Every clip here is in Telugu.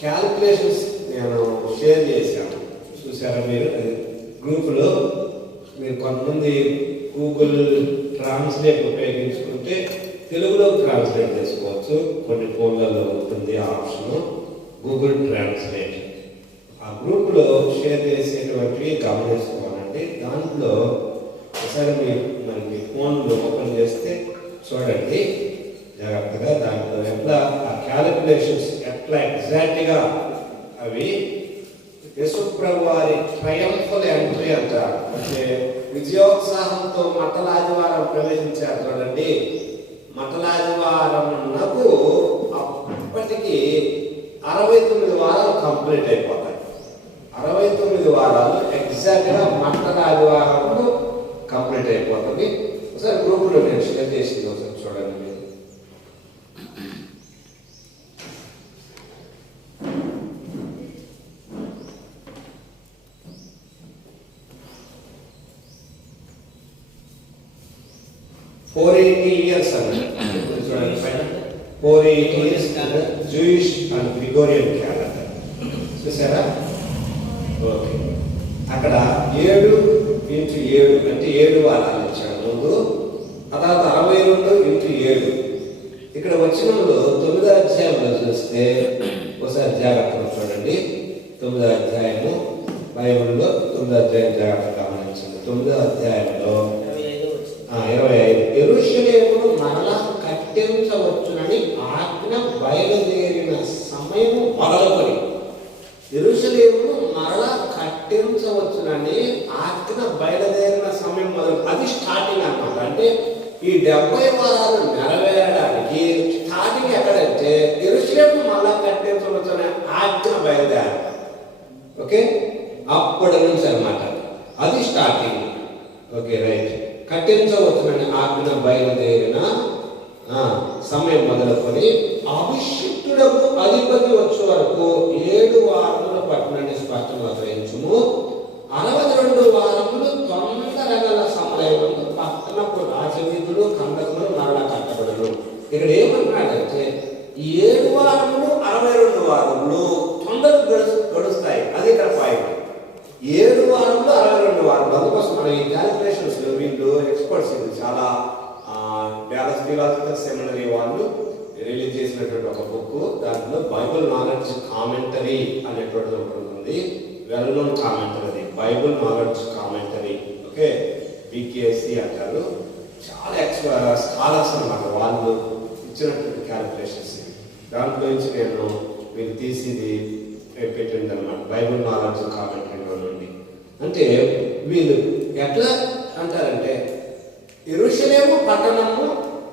క్యాలిక్యులేషన్స్ నేను షేర్ చేశాను, చూసారా మీరు గ్రూపులో. మీరు కొంతమంది గూగుల్ ట్రాన్స్లేట్ ఉపయోగించుకుంటే తెలుగులో ట్రాన్స్లేట్ చేసుకోవచ్చు. కొన్ని ఫోన్లలో ఉంటుంది ఆ ఆప్షన్ గూగుల్ ట్రాన్స్లేట్. ఆ గ్రూపులో షేర్ చేసేటువంటివి గమనించుకోవాలండి. దాంట్లో ఒకసారి మీరు మనకి ఫోన్లో ఓపెన్ చేస్తే చూడండి జాగ్రత్తగా. దాంట్లో ఎట్లా ఆ క్యాలిక్యులేషన్స్ ఎట్లా ఎగ్జాక్ట్గా అవి యేసుప్రభు వారి ట్రయంఫల్ ఎంట్రీ అంటారు. అంటే విజయోత్సాహంతో మట్టల ఆదివారం ప్రవేశించారు చూడండి. మట్టల ఆదివారం నాకు అప్పటికి 69 వారాలు కంప్లీట్ అయిపోతాయి. 69 వారాలు ఎగ్జాక్ట్గా మట్టల ఆదివారంలో కంప్లీట్ అయిపోతుంది. ఒకసారి గ్రూపులో నేను షేర్ చేసింది ఒకసారి చూడండి మీరు. years చూడండి పైన 480 years Jewish and Gregorian calendar చూసారా. ఓకే, అక్కడ 7x7 అంటే 7 వారాలు ఇచ్చాడు ముందు. ఆ తర్వాత 62x7. ఇక్కడ వచనంలో 9వ అధ్యాయంలో చూస్తే ఒకసారి జాగ్రత్తగా చూడండి. 9వ అధ్యాయము బైబిల్లో 9వ అధ్యాయం జాగ్రత్తగా గమనించండి. 9వ అధ్యాయంలో 25 యెరూషలేమును మరలా కట్టించవచ్చునని ఆజ్ఞ బయలుదేరిన సమయము మొదలుకొని, యెరూషలేమును మరలా కట్టించవచ్చునని ఆజ్ఞ బయలుదేరిన సమయం మొదలు, అది స్టార్టింగ్ అన్నమాట. అంటే ఈ 70 వారాలు నెరవేరడానికి స్టార్టింగ్ ఎక్కడంటే యెరూషలేమును మరలా కట్టించవచ్చునని ఆజ్ఞ బయలుదేరాలి. ఓకే, అప్పటి నుంచి అన్నమాట అది స్టార్టింగ్. Okay right. కట్టించవచ్చునని ఆజ్ఞ బయలుదేరిన సమయం మొదలుకొని అభిషిక్తుడకు అధిపతి వచ్చే వరకు 7 వారముల పట్టణాన్ని స్పష్టంగా గ్రహించుము. 62 వారములు తొందరగల సమయంలో పట్టణపు రాజవీధులు కందకములు మరలా కట్టబడను. ఇక్కడ ఏమన్నాడంటే 7 వారములు 62 వారములు తొందరగా గడుస్తాయి. అది ఇక్కడ పాయింట్. 7 వారములు 62 వారములు. అందుకోసం మనం ఈ క్యాలిక్యులేషన్స్ వీళ్ళు ఎక్స్పర్ట్స్, ఇది చాలా డాలస్ థియలాజికల్ సెమినరీ వాళ్ళు రిలీజ్ చేసినటువంటి ఒక బుక్. దాంట్లో బైబుల్ నాలెడ్జ్ కామెంటరీ అనేటువంటి ఒకటి ఉంది. వెల్ నోన్ కామెంటరీ, అది బైబుల్ నాలెడ్జ్ కామెంటరీ. ఓకే, బికేసి అంటారు. చాలా స్కాలర్స్ అన్నమాట వాళ్ళు ఇచ్చినటువంటి క్యాలిక్యులేషన్స్. దాంట్లో నుంచి నేను మీరు తీసిది పెట్టింది అనమాట, బైబుల్ నాలెడ్జ్ కామెంటరీ నుండి. అంటే వీళ్ళు ఎట్లా అంటారంటే యెరూషలేము పట్టణము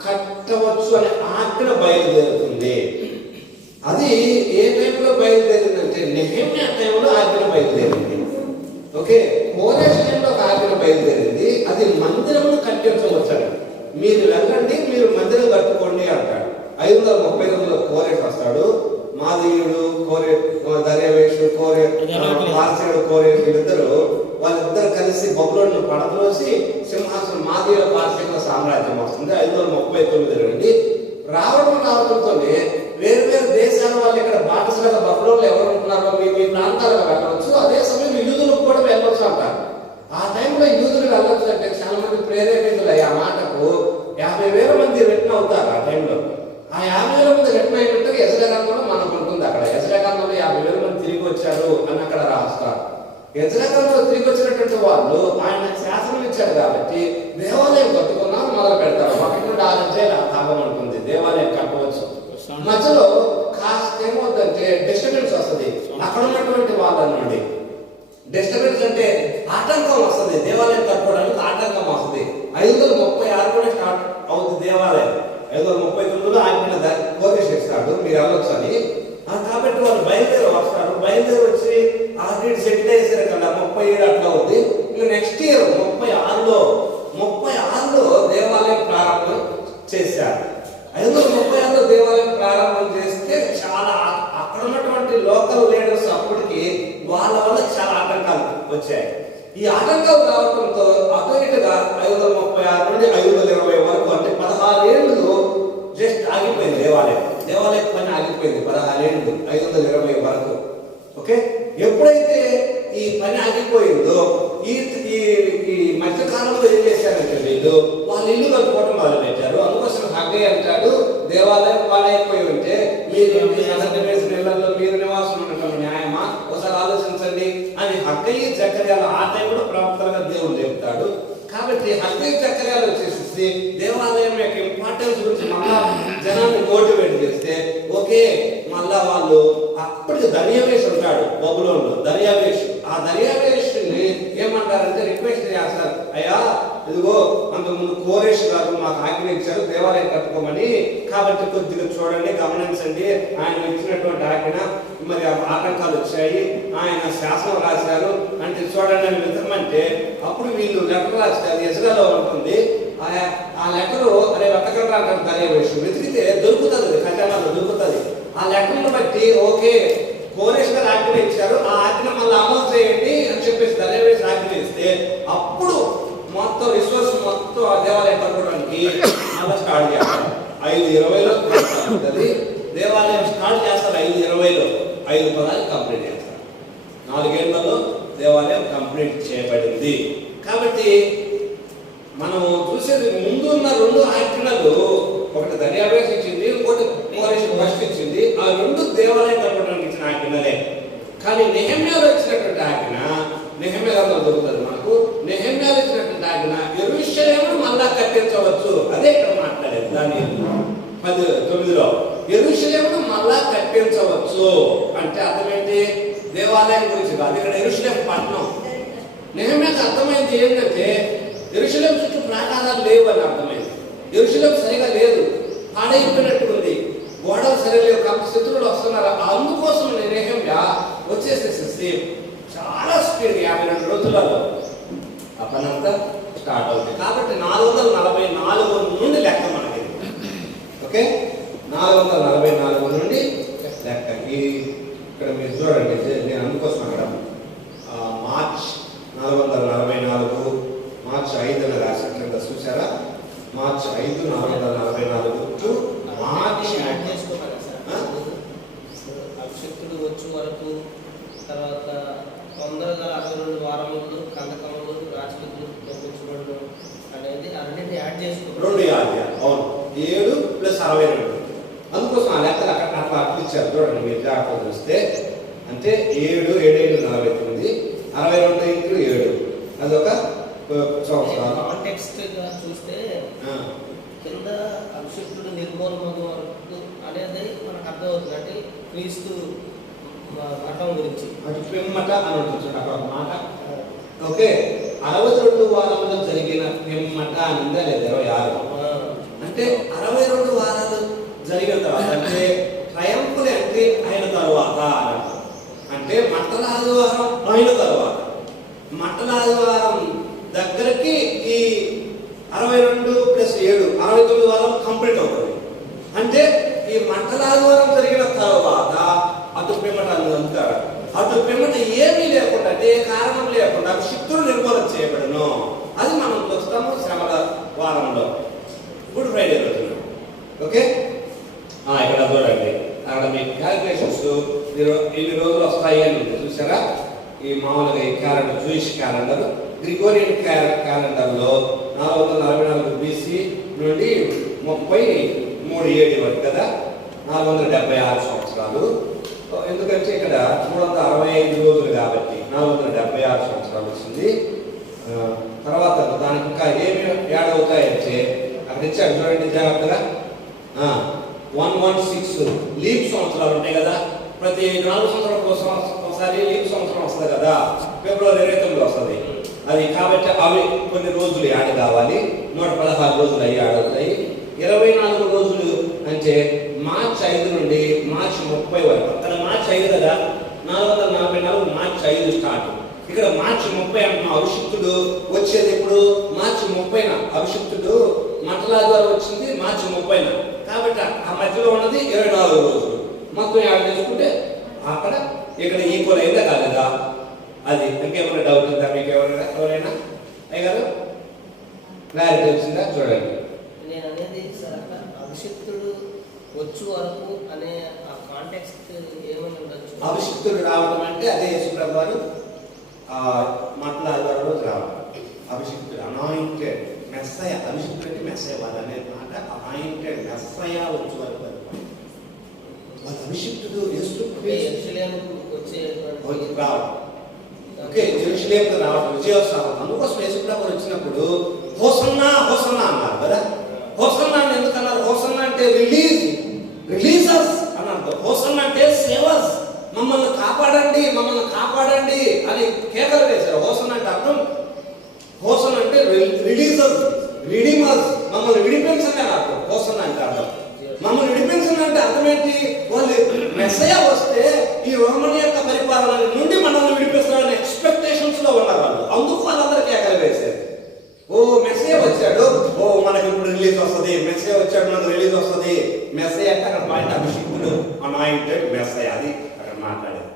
కట్టవచ్చు అనే ఆజ్ఞ బయలుదేరుతుంది. అది ఏ టైంలో బయలుదేరిందంటే నెహెమ్యా టైంలో ఆజ్ఞ బయలుదేరింది. ఓకే, కోరేష్ టైంలో ఒక ఆజ్ఞ బయలుదేరింది. అది మందిరమును కట్టించవచ్చాడు. మీరు వెళ్ళండి, మీరు మందిరం కట్టుకోండి అంటాడు. 539లో కోరేష్ వస్తాడు. మాదీయుడు దర్యావేషు పార్సీయుడు కోరేషు వాళ్ళిద్దరు కలిసి బబులోను పడద్రోసి సింహాసనం మాదీయుల పార్సీయుల సామ్రాజ్యం వస్తుంది. 539 నుండి రావడంతోనే వేరు వేరు దేశాల వాళ్ళు ఇక్కడ బాటసాల బబులోన్లు ఎవరు ఉంటున్నారో మీ ప్రాంతాలకు వెళ్ళవచ్చు. అదే సమయం యూదులకు కూడా వెళ్ళవచ్చు అంటారు. ఆ టైంలో యూదులు వెళ్ళొచ్చు అంటే చాలా మంది ప్రేరేపితులై ఆ మాటకు 50,000 మంది రిటర్న్ అవుతారు. ఆ టైంలో ఆ 50,000 మంది రిటర్న్ అయినట్టుగా యెజ్రెయేలు మనకు ఉంటుంది. అక్కడ యెజ్రెయేలులో 50,000 మంది తిరిగి వచ్చారు అని అక్కడ రాస్తారు. యెజ్రెయేలులో తిరిగి వచ్చినటువంటి వాళ్ళు ఆయన శాసనం ఇచ్చారు కాబట్టి దేవాలయం కట్టుకున్నారు, మొదలు పెడతారు. 1 నుండి 6 అధ్యాయాలు ఆ భాగం ఉంటుంది. దేవాలయం కట్టవచ్చు. మధ్యలో కాస్త ఏమవుతుందంటే డిస్టర్బెన్స్ వస్తుంది. అక్కడ ఉన్నటువంటి వాళ్ళ నుండి డిస్టర్బెన్స్ అంటే ఆటంకం వస్తుంది. దేవాలయం కట్టుకోవడానికి ఆటంకం వస్తుంది. 536 కూడా స్టార్ట్ అవుతుంది దేవాలయం. 539లో ఆయన కోరేషిస్తాడు, మీరు వెళ్ళొచ్చు అని. కాబట్టి వాళ్ళు బయలుదేరి వస్తారు. బయలుదేరి వచ్చి ఆల్రెడీ సెటిల్ అయ్యేసరి కదా 37 అట్లా అవుతుంది. ఇంకా నెక్స్ట్ ఇయర్ 36లో దేవాలయం ప్రారంభం చేశారు. 536లో దేవాలయం ప్రారంభం చేస్తే చాలా అక్కడ ఉన్నటువంటి లోకల్ లీడర్స్ అప్పటికి వాళ్ళ వల్ల చాలా ఆటంకాలు వచ్చాయి. ఈ ఆటంకాలు రావడంతో అటు ఇటుగా 536 నుండి 520 వరకు అంటే 16 ఏళ్ళు జస్ట్ ఆగిపోయింది దేవాలయం. దేవాలయం పని ఆగిపోయింది 16 ఏళ్ళు. ఓకే, ఎప్పుడైతే ఈ పని ఆగిపోయిందో ఈ ఈ మధ్యకాలంలో ఏం చేశారంటే వీళ్ళు వాళ్ళు ఇల్లు కట్టుకోవడం మొదలు పెట్టారు. అందుకోసం హగ్గై అంటాడు, దేవాలయం పాడైపోయి ఉంటే మీరు సన్నటి వేసిన ఇళ్లలో మీరు నివాసం ఉండటం న్యాయమా, ఒకసారి ఆలోచించండి అని హగ్గై జకర్యాలు ఆ టైంలో ప్రవక్తలుగా దేవుడు చెప్తాడు. కాబట్టి హగ్గై జకర్యాలు వచ్చేసి దేవాలయం యొక్క ఇంపార్టెన్స్ గురించి మళ్ళా జనాన్ని మోటివేట్ చేస్తే ఓకే, మళ్ళా వాళ్ళు అప్పటికి దర్యావేష్ ఉంటాడు బబులోనులో, దర్యావేష్. ఆ దర్యావేష్ని ఏమంటారంటే రిక్వెస్ట్ చేస్తారు, అయ్యా ఇదిగో అంతకుముందు కోరేష్ గారు మాకు ఆజ్ఞ ఇచ్చారు దేవాలయం కట్టుకోమని, కాబట్టి కొద్దిగా చూడండి, గమనించండి, ఆయన ఇచ్చినటువంటి ఆజ్ఞ మరి ఆటంకాలు వచ్చాయి, ఆయన శాసనం రాశారు అంటే చూడండి అని విధమంటే అప్పుడు వీళ్ళు లెటర్ రాస్తే అది ఎజ్రాలో ఉంటుంది. ఆ లెటరు అరే వెతకండి అంటారు దర్యావేష్, వెతికితే దొరుకుతుంది, ఖజానాలో దొరుకుతుంది. ఆ లెటర్ను బట్టి ఓకే కోరేష్ గారు ఆజ్ఞ ఇచ్చారు, ఆ ఆజ్ఞ మళ్ళీ అమలు చేయండి అని చెప్పేసి దర్యావేష్ ఆజ్ఞ ఇస్తే అప్పుడు మొత్తం రిసోర్స్ మొత్తం ఆ దేవాలయం కట్టుకోవడానికి మళ్ళీ స్టార్ట్ చేస్తారు. 5:20లో ఉంటుంది దేవాలయం స్టార్ట్ చేస్తారు. 5:20లో 5:10 కంప్లీట్ చేస్తారు. 4 ఏళ్లలో దేవాలయం కంప్లీట్ చేయబడింది. కాబట్టి మనం చూసేది ముందున్న 2 ఆజ్ఞలు, ఒకటి దర్యావేష్ ఇచ్చింది, ఇంకోటి కోరేష్ ఫస్ట్ ఇచ్చింది. ఆ 2 దేవాలయం కట్టుకోవడానికి ఇచ్చిన ఆజ్ఞలే. కానీ నెహెమ్యాలో ఇచ్చినటువంటి ఆజ్ఞ, నెహెమ్యాలో దొరుకుతుంది మనకు, నెహెమ్యాలో ఇచ్చినటువంటి ఆజ్ఞ యెరూషలేమును మళ్ళా కట్టించవచ్చు. అదే ఇక్కడ మాట్లాడేది దాని 10:9లో యెరూషలేమును మళ్ళా కట్టించవచ్చు అంటే అర్థం ఏంటి? దేవాలయం గురించి కాదు, ఇక్కడ యెరూషలేం పట్టణం. నెహెమ్యాకు అర్థమైంది ఏంటంటే యెరూషలేం చుట్టూ ప్రాకారాలు లేవు అని అర్థమైంది. యెరూషలేం సరిగా లేదు, పాడైపోయినట్టుంది, గోడలు సరిలేవు, కాబట్టి శత్రువులు వస్తున్నారు. అందుకోసం నెహెమ్యా వచ్చేసేసి చాలా స్పీడ్ 52 రోజులలో ఆ పని అంతా స్టార్ట్ అవుతుంది. కాబట్టి 444 నుండి లెక్క మనకి. ఓకే, 444 నుండి లెక్క. ఇక్కడ మీరు చూడండి, నేను అందుకోసం అక్కడ మార్చ్ 444 మార్చ్ 5 రాశారు కింద చూసారా? మార్చ్ 5 444 మార్చ్ అభిషక్తుడు వచ్చే వరకు, తర్వాత తొందరగా 62 వారములు, కందకములు, రాజకీయులు తప్పించబడడం అనేది అన్నింటినీ యాడ్ చేసుకుంటారు. 2 అవును, 7 + 62. అందుకోసం ఆ లెక్కలు అక్కడ అట్లా ఇచ్చారు. చూడండి మీరు జాగ్రత్తగా చూస్తే, అంటే 7 7 49 62 × 7 అదొక సంవత్సరాలు. కాంటెక్స్ట్ గా చూస్తే కింద అభిషక్తుడు నిర్మూలన వరకు అనేది మనకు అర్థమవుతుంది. అంటే క్రీస్తు మఠం గురించి అటు పిమ్మట అని ఉంటుంది అక్కడ ఒక మాట. ఓకే, 62 వారంలో జరిగిన పిమ్మట అనిందా లేదా? 26 అంటే 62 వారాలు జరిగిన తర్వాత, అంటే ట్రయంఫుల్ ఎంట్రీ అయిన తర్వాత అంటే మట్టల ఆదివారం అయిన తర్వాత, మట్టల ఆదివారం దగ్గరికి ఈ 62 + 7 69 వారం కంప్లీట్ అవుతుంది. అంటే ఈ మట్టల ఆదివారం జరిగిన తర్వాత అటు పిమ్మట అంటారు. అటు పిమ్మట ఏమీ లేకుండా, అంటే ఏ కారణం లేకుండా అభిషిక్తుడు నిర్మూలన చేయబడను. అది మనం చూస్తాము శ్రమల వారంలో, గుడ్ ఫ్రైడే రోజున. ఓకే, ఇక్కడ చూడండి, అక్కడ మీ క్యాలిక్యులేషన్స్ ఇన్ని రోజులు వస్తాయి అని ఉంది చూసారా? ఈ మామూలుగా ఈ క్యాలెండర్, జూయిష్ క్యాలెండర్, గ్రిగోరియన్ క్యాలెండర్లో 444 BC నుండి 33 AD వరకు కదా, 476 సంవత్సరాలు. ఎందుకంటే ఇక్కడ 365 రోజులు కాబట్టి 476 సంవత్సరాలు వచ్చింది. తర్వాత దానికి ఇంకా ఏమి యాడ్ అవుతాయంటే అక్కడ ఇచ్చాడు చూడండి జాగ్రత్తగా. 116 లీప్ సంవత్సరాలు ఉంటాయి కదా, ప్రతి 4 సంవత్సరాల ఒకసారి లీప్ సంవత్సరం వస్తుంది కదా, ఫిబ్రవరి 29 వస్తుంది అది. కాబట్టి అవి కొన్ని రోజులు యాడ్ కావాలి, 116 రోజులు అవి యాడ్ అవుతాయి. 24 రోజులు అంటే మార్చ్ 5 నుండి మార్చి 30 వరకు. అక్కడ మార్చి 5 కదా, 444 మార్చి 5 స్టార్ట్. ఇక్కడ మార్చి 30 అంటున్నాం. అభిషిక్తుడు వచ్చేది ఇప్పుడు మార్చి 30న. అభిషిక్తుడు మట్టల ఆదివారం వచ్చింది మార్చి 30న. కాబట్టి ఆ మధ్యలో ఉన్నది 24 రోజులు. మొత్తం యాడ్ చేసుకుంటే అక్కడ ఇక్కడ ఈక్వల్ అయిందా కాలేదా? అది ఇంకేమైనా డౌట్ ఉందా మీకు? ఎవరైనా అయ్యారు క్లారిటీ వచ్చిందా? చూడండి, నేను అనేది అభిషిక్తుడు వచ్చు వరకు అనే ఆ కాంటెక్స్ట్ ఏమని ఉండొచ్చు? అభిషిక్తుడు రావడం అంటే అదే యేసుప్రభు వారు మాట్లాడే రోజు రావడం. అభిషిక్తుడు అనాయింటెడ్ మెస్సయ, అభిషిక్తుడు అంటే మెస్సయ వాళ్ళు అనే మాట అనాయింటెడ్ మెస్సయ వచ్చే వరకు వాళ్ళ అభిషిక్తుడు రావడం. ఓకే, జెరూసలేముకు రావడం, విజయోత్సవం. అందుకోసం యేసుప్రభు వచ్చినప్పుడు హోసన్నా హోసన్నా అన్నారు కదా. హోసన్నా అని ఎందుకు అన్నారు? హోసన్నా అంటే రిలీజర్స్ అన్నారు. హోసన్నా అంటే సేవస్, మమ్మల్ని కాపాడండి మమ్మల్ని కాపాడండి అని కేకలు వేశారు. హోసన్నా అంటే అర్థం, హోసన్నా అంటే రిలీజర్స్, రిడీమర్స్, మమ్మల్ని విడిపించండి అని అర్థం. హోసన్నా అంటే అర్థం మమ్మల్ని విడిపించండి అంటే అర్థం ఏంటి? వాళ్ళు మెస్సయ వస్తే ఈ రోమన్ యొక్క పరిపాలన నుండి మనల్ని విడిపిస్తారని ఎక్స్పెక్టేషన్స్ లో ఉన్నారు వాళ్ళు. అందుకు వాళ్ళందరికీ కేకలు వేశారు. ఓ మెస్సయ వచ్చాడు, ఓ మనకి ఇప్పుడు రిలీజ్ వస్తుంది, మెస్సయ వచ్చాడు మనకు రిలీజ్ వస్తుంది. మెస్సయ అంటే అక్కడ పాయింట్ అభిషేకుడు, అనాయింటెడ్ మెస్సయ, అది అక్కడ మాట్లాడారు.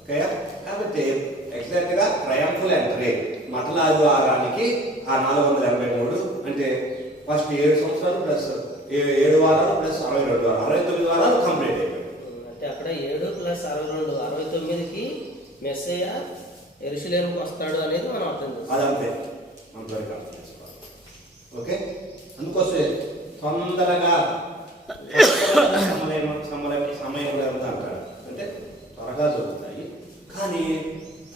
ఓకే, కాబట్టి ఎగ్జాక్ట్ గా ట్రయంఫుల్ ఎంట్రీ మతల ఆదివారానికి ఆ 483 అంటే ఫస్ట్ 7 సంవత్సరాలు ప్లస్ 7 వారాలు ప్లస్ 62 వారాలు, 69 వారాలు కంప్లీట్ అయిపోయింది. అంటే అక్కడ 7 ప్లస్ 62 69కి మెస్సయ్య యెరూషలేముకు వస్తాడు అనేది మనం అర్థం చేసుకోవాలి. అదంతే మనం త్వరగా అర్థం చేసుకోవాలి. ఓకే, అందుకోసమే తొందరగా సమయంలో అంటాడు, అంటే త్వరగా జరుగుతాయి కానీ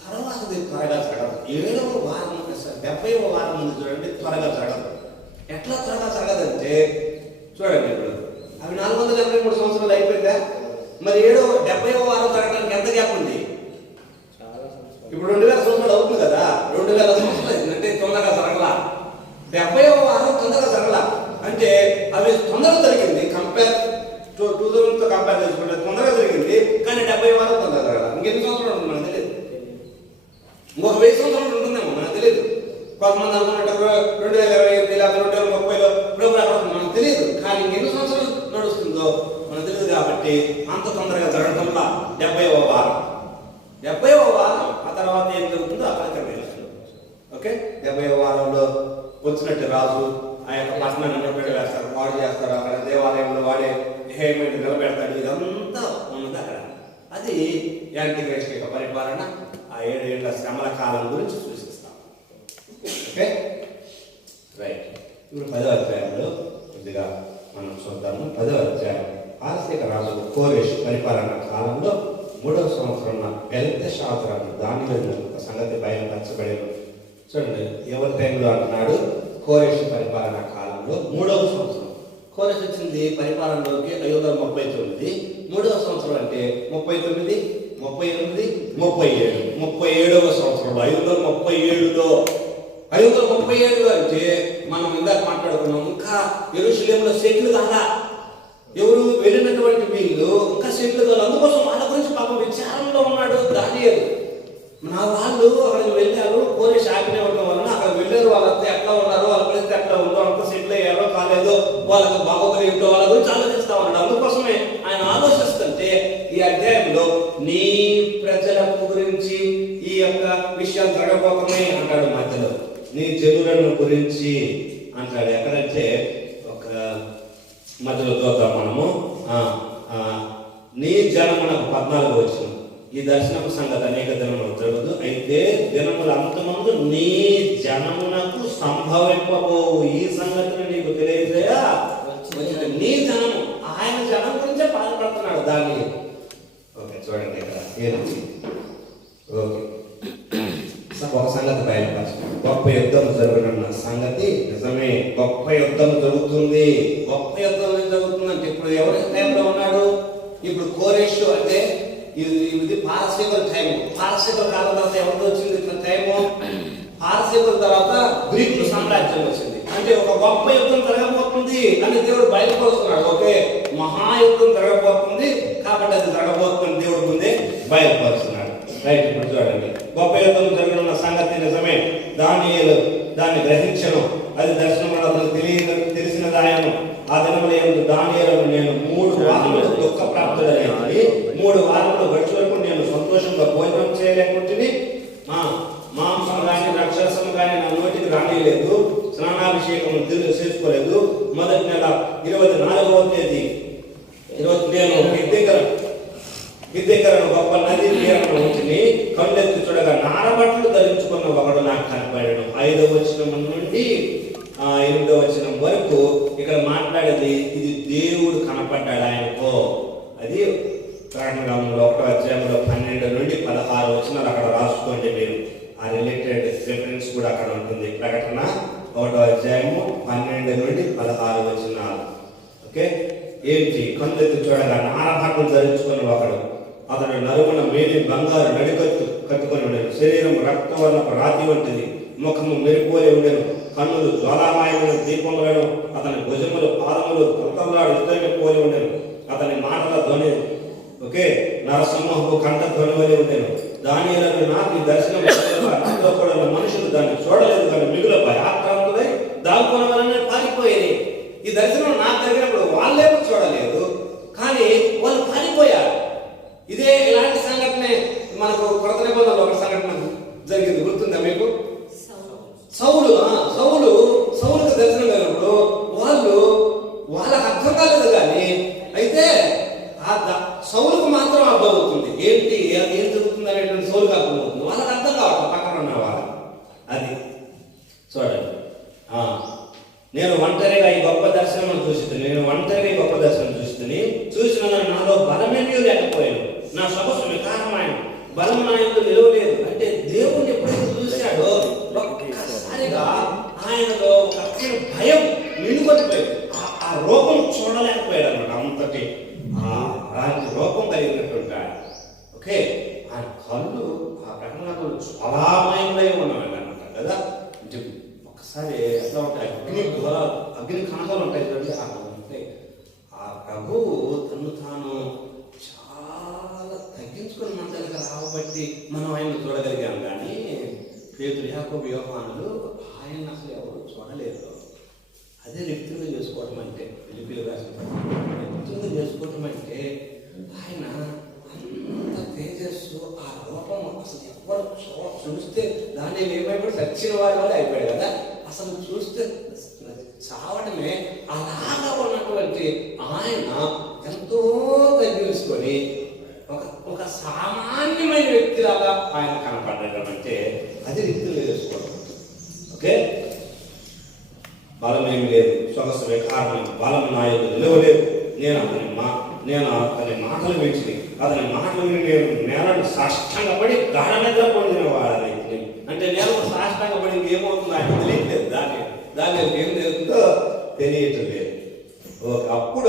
తర్వాత త్వరగా జరగదు. 7వ వారం 70వ వారం ముందు చూడండి, త్వరగా జరగదు. ఎట్లా త్వరగా జరగదంటే చూడండి, ఇప్పుడు అవి 483 సంవత్సరాలు అయిపోయిందా? మరి 70వ వారం జరగడానికి ఎంత గ్యాప్ ఉంది? ఇప్పుడు 2000 సంవత్సరాలు అవుతుంది కదా. 2000 సంవత్సరాలు అయిందంటే తొందరగా జరగలా. 70వ వారం తొందరగా జరగలా అంటే అవి తొందరగా జరిగింది. కంపేర్ 2000తో కంపేర్ చేసుకుంటే తొందరగా జరిగింది, కానీ 70వ వారం తొందరగా జరగల. ఇంకెన్ని సంవత్సరాలు ఉంటుంది మనకు తెలియదు. ఇంకొక 1000 సంవత్సరాలు ఉంటుందేమో మనకు తెలియదు. కొంతమంది అనుకున్నట్టు 2028 లేదా 2030లో ప్రోగ్రామ్ మనకు తెలియదు. కానీ ఎన్ని సంవత్సరాలు నడుస్తుందో మనకు తెలియదు. కాబట్టి అంత తొందరగా జరగడంలా 70వ వారం, 70వ వారం ఆ తర్వాత ఏం జరుగుతుందో అక్కడ తెలుస్తుంది. ఓకే, 70వ వారంలో వచ్చినట్టు రాజు ఆ యొక్క పట్టణాన్ని నిలబెట్టి వేస్తారు, వాడు చేస్తారు. అక్కడ దేవాలయంలో వాడే హేమెంట్ నిలబెడతాడు. ఇదంతా ఉన్నది అక్కడ. అది యాంటీక్రైస్ట్ యొక్క పరిపాలన, ఆ 7 ఏళ్ల శ్రమల కాలం గురించి సూచిస్తాం. Okay, right. ఇప్పుడు 10వ అధ్యాయంలో కొద్దిగా మనం చూద్దాము. 10వ అధ్యాయం పారసీక రాజు కోరెష్ పరిపాలన కాలంలో 3వ సంవత్సరం బెల్తెషాజరు దానియేలు ఒక సంగతి బయలుపరచబడేది. చూడండి, ఎవరి టైంలో అంటున్నాడు? కోరెష్ పరిపాలన కాలంలో 3వ సంవత్సరం. కోరెష్ వచ్చింది పరిపాలనలోకి 539. 3వ సంవత్సరం అంటే 39, 38, 37. 37వ సంవత్సరంలో 537లో 537 అంటే మనం ఇందాక మాట్లాడుకున్నాం. ఇంకా యెరూషలేములో సెటిల్ కాదా, ఎవరు వెళ్ళినటువంటి వీళ్ళు ఇంకా సెటిల్ కాదు. అందుకోసం వాళ్ళ గురించి పాపం విచారంలో ఉన్నాడు దానియేలు. నా వాళ్ళు అక్కడికి వెళ్ళారు, కోరేష్ ఆజ్ఞ ఉండడం వలన అక్కడ వెళ్ళారు. వాళ్ళంతా ఎట్లా ఉన్నారు, వాళ్ళ పరిస్థితి ఎట్లా ఉందో, అంతా సెటిల్ అయ్యారో కాలేదో, వాళ్ళకి బాగోగలిగిందో వాళ్ళ గురించి ఆలోచిస్తా ఉన్నాడు. అందుకోసమే ఆయన ఆలోచిస్తుంటే ఈ అధ్యాయంలో నీ ప్రజల గురించి ఈ యొక్క విషయాలు జరగబోతున్నాయి అంటాడు. మధ్యలో నీ జనులను గురించి అంటాడు. ఎక్కడంటే ఒక మధ్యలో చూద్దాం మనము. నీ జనమునకు 14 వచ్చిన ఈ దర్శనపు సంగతి అనేక దినములు జరుగుదు. అయితే దినముల అంతమందు నీ జనమునకు సంభవింపబోవు ఈ సంగతిని నీకు తెలియజేయా. నీ జనము, ఆయన జనం గురించే బాధపడుతున్నాడు దాన్ని. ఓకే, చూడండి ఇక్కడ ఏంటి. ఓకే, ఒక సంగతి బయలుపరచు. గొప్ప యుద్ధం జరగనున్న సంగతి నిజమే. గొప్ప యుద్ధం జరుగుతుంది. గొప్ప యుద్ధం జరుగుతుందంటే ఇప్పుడు ఎవరి టైంలో ఉన్నాడు? ఇప్పుడు కోరేష్ అంటే ఇది పారసీకుల టైం. పారసీకుల కాలం తర్వాత ఎవరితో వచ్చింది ఇట్లా టైము? పారసీకుల తర్వాత గ్రీకుల సామ్రాజ్యం వచ్చింది. అంటే ఒక గొప్ప యుద్ధం జరగబోతుంది అని దేవుడు బయలుపరుస్తున్నాడు. ఓకే, మహాయుద్ధం జరగబోతుంది కాబట్టి అది జరగబోతుంది దేవుడు ముందే బయలుపరుస్తున్నాడు. రైట్, ఇప్పుడు చూడండి. గొప్ప యుద్ధం జరగనున్న సంగతి నిజమే. దానియేలు దాన్ని గ్రహించను, అది దర్శనంలో అతను తెలిసినదాయను. ఆ దినములు దానియేలు నేను 3 వారములు దుఃఖ ప్రాప్తుడైనది. 3 వారములు గడిచి వరకు నేను సంతోషంగా భోజనం చేయలేకుంటే, మాంసం కానీ రక్షరసం కానీ నా నోటికి రానిలేదు. స్నానాభిషేకం చేసుకోలేదు. మొదటి నెల 24వ తేదీ నేను గిద్దెకరను గొప్ప నది తీరను ఉంచుని కళ్ళెత్తి చూడగా నారబట్టలు ధరించుకున్న ఒకడు నాకు కనపడాడు. 5వ వచనం నుండి 8వ వచనం వరకు ఇక్కడ మాట్లాడేది ఇది దేవుడు కనపడ్డాడు ఆయనకు. అది ప్రకటన గ్రంథంలో 1వ అధ్యాయంలో 12 నుండి 16 వచనాలు అక్కడ రాసుకోండి మీరు. ఆ రిలేటెడ్ రిఫరెన్స్ కూడా అక్కడ ఉంటుంది. ప్రకటన 1వ అధ్యాయము 12 నుండి 16 వచనాలు. ఓకే, ఏంటి? కళ్ళెత్తి చూడగా నారబట్టలు ధరించుకున్న ఒకడు, అతడు నరుమన మేలి బంగారు నడికట్టు కట్టుకొని ఉండేను. శరీరం రక్తవర్ణపు రాతి వంటిది, ముఖము మెరిపోలే ఉండేను, కన్నులు జ్వాలామాయమైన దీపములను, అతని భుజములు పాదములు తొంతలాడు ఇద్దరిని పోలి ఉండేను. అతని మాటల ధ్వని నరసింహపు కంఠ ధ్వని వలె ఉండేను. దానియేలును నాకు ఈ దర్శనం నాతో కూడా మనుషులు దాన్ని చూడలేదు కానీ మిగులపై ఆక్రాంతులై దాక్కున్న వలనే పారిపోయేది. ఈ దర్శనం నాకు జరిగినప్పుడు వాళ్ళేమో చూడలేదు కానీ వాళ్ళు పారిపోయారు. ఇదే ఇలాంటి సంఘటనే మనకు కొత్త నిబంధనలో ఒక సంఘటన జరిగింది, గుర్తుందా మీకు? సౌలుకు దర్శనం కలిగినప్పుడు వాళ్ళకి అర్థం కాలేదు కానీ అయితే సౌలుకు మాత్రం అర్థం అవుతుంది. ఏం జరుగుతుంది అనేటువంటి సౌలుకు అర్థం అవుతుంది, వాళ్ళకి అర్థం కావట్లేదు పక్కన ఉన్న వాళ్ళకి. అది చూడండి. నేను ఒంటరిగా ఈ గొప్ప దర్శనం చూసిన నాలో బలమేమీ లేకపోయాను, నా సొగసు వికారమైన బలం నా యొక్క నిలవలేదు. అంటే దేవుణ్ణి ఎప్పుడైతే చూశాడో ఒక్కసారిగా ఆయనలో ఒక భయం నిండుకొట్టిపోయింది. ఆ రూపం చూడలేకపోయాడు అనమాట. అంతటి అలాంటి రూపం కలిగినటువంటి ఆయన. ఓకే, ఆ కళ్ళు ఆ ప్రకటనలు జ్వాలామయంలో ఉన్నవాళ్ళు అనమాట కదా. అంటే ఒకసారి ఎట్లా ఉంటాయి, అగ్ని కణాలు ఉంటాయి చూడండి, అలా ఉంటాయి. ఆ ప్రభువు తను తాను చాలా తగ్గించుకొని మన దగ్గర రావబట్టి మనం ఆయన చూడగలిగాం. కానీ పేతురు, యాకోబు, యోహానులు ఆయన అసలు ఎవరు చూడలేదు. అదే వ్యక్తులుగా చేసుకోవటం అంటే, ఫిలిప్పీలు రాసిన వ్యక్తులుగా చేసుకోవటం అంటే ఆయన అంత తేజస్సు, ఆ రూపం అసలు ఎవరు చూస్తే దాన్ని ఏమైపోయి చచ్చిన వారి వల్ల అయిపోయాడు కదా. అసలు చూస్తే చావడమే. అలాగా ఉన్నటువంటి ఆయన ఎంతో తగ్గించుకొని ఒక సామాన్యమైన వ్యక్తిలాగా ఆయన కనపడ్డాడు. అంటే అది వ్యక్తులు చేసుకోవడం. ఓకే, బలమేమి లేదు, సొగసు కారణం, బలం నాయకుడు నిలవలేదు. నేను అతని మాటలు వించి అతని మాటలు నేను నేలను సాష్టంగపడి గాఢ నిద్ర పొందిన వాడని. అంటే నేను సాష్టంగపడి ఏమవుతుందో ఆయన తెలియట్లేదు. దాని ఏం జరుగుతుందో తెలియటం లేదు. అప్పుడు